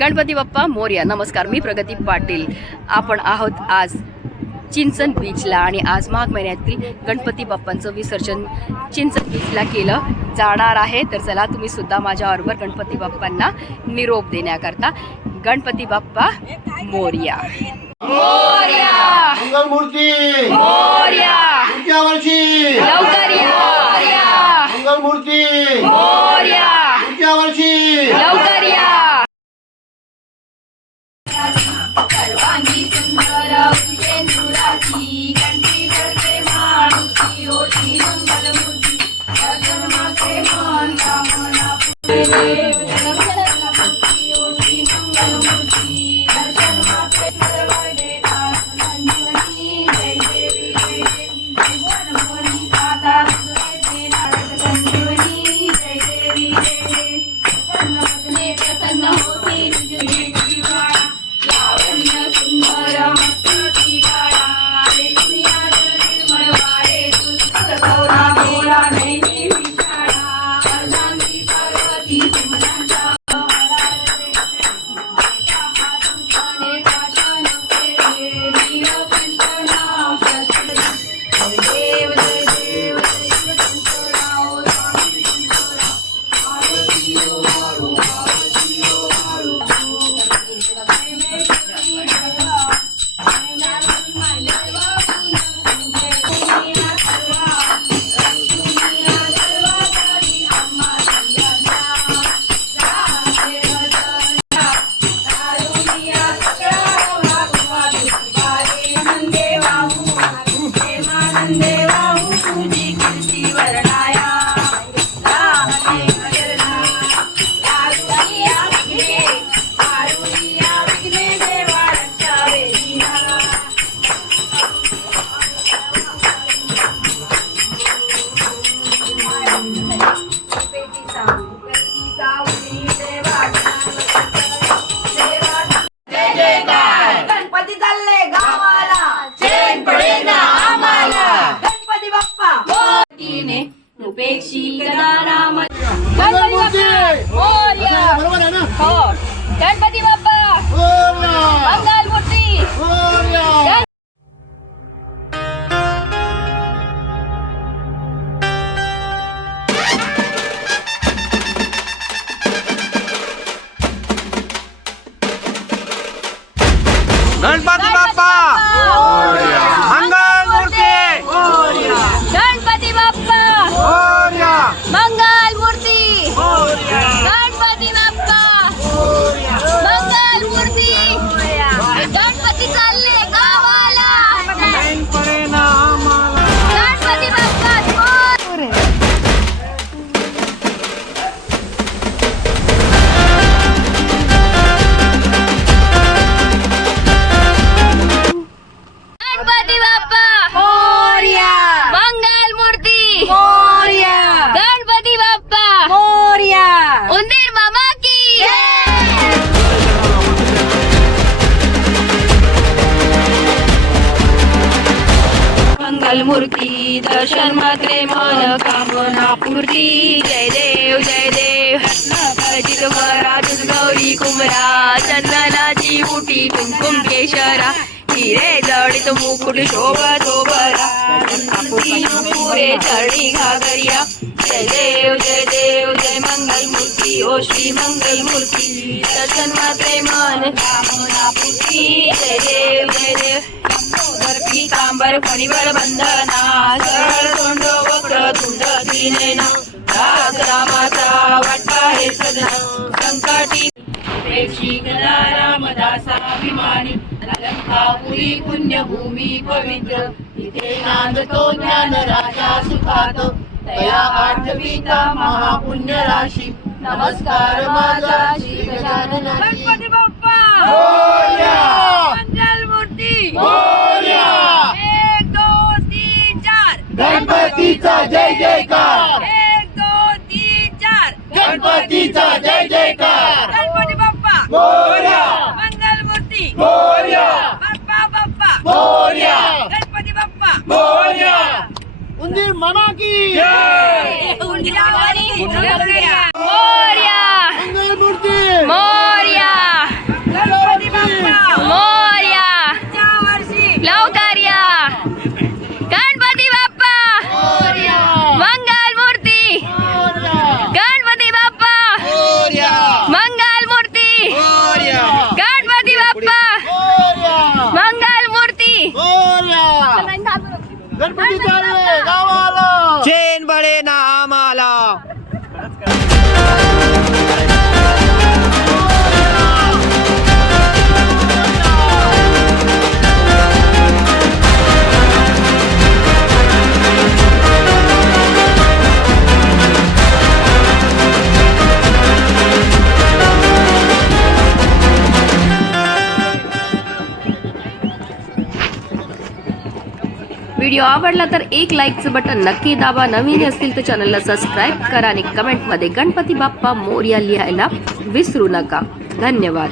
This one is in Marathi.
गणपती बाप्पा मोरया. नमस्कार, मी प्रगती पाटील. आपण आहोत आज चिंचण बीचला आणि आज माघ महिन्यातील गणपती बाप्पांचं विसर्जन चिंचण बीचला केलं जाणार आहे. तर चला तुम्ही सुद्धा माझ्याबरोबर गणपती बाप्पांना निरोप देण्याकरता. गणपती बाप्पा मोरया. मोरया मंगलमूर्ती मोरया. पुढच्या वर्षी लवकर या. मंगलमूर्ती मोरया. पुढच्या वर्षी लवकर या. गणपती बाप्पा मंगलमूर्ती. गणपती बाप्पा मंगलमूर्ती. गणपती बाप्पा मंगलमूर्ती. गणपती बाप्पा मंगलमूर्ती. गणपती चालले गावाला. गणपती बाप्पा गणपती बाप्पा मोरया. मंगलमूर्ती मोरया. गणपती बाप्पा मोरया. उंदीर मामा की मंगलमूर्ती. दर्शन मात्रे मन कामना पूर्ती. जय देव जय देव. हरजित राजूत गौरी कुमरा. चंदनाची उटी कुंकुम केशरा. हिरे जडित मुकुट शोभा शोभरा. पुरे चरणी घागरिया. जय देव जय देव जय मंगलमूर्ती. ओ श्री मंगलमूर्ती. दर्शन मात्रे मन कामना पूर्ती. जय देव जय देव. पीतांबर फणीवर बंधना. सरळ तोंड वक्र तुंड दिनेना. राज रामाचा वाटपा हे सदन. संकटी प्रेक्षी गदा रामदासाभिमानी. अलंकापुरी पुण्यभूमी पवित्र. इथे नांदतो ज्ञान राजा सुखात. तया आठवीता महापुण्य राशी. नमस्कार माझा श्री गजाननाची. गणपती बाप्पा मोरया. मंगलमूर्ती मोरया. 1 2 3 4. गणपतीचा जय जयकार. 1 2 3 4. गणपतीचा जय जयकार. गणपती बाप्पा मोरया. मंगलमूर्ती मोरया. बाप्पा बाप्पा मोरया. गणपती बाप्पा मोरया. उंदीर मामा की जय. मोरया. मंगलमूर्ती मोरया. व्हिडिओ आवडला तर एक लाईकचं बटन नक्की दाबा. नवीन असतील तर चॅनलला सबस्क्राईब करा आणि कमेंटमध्ये गणपती बाप्पा मोरया लिहायला विसरू नका. धन्यवाद.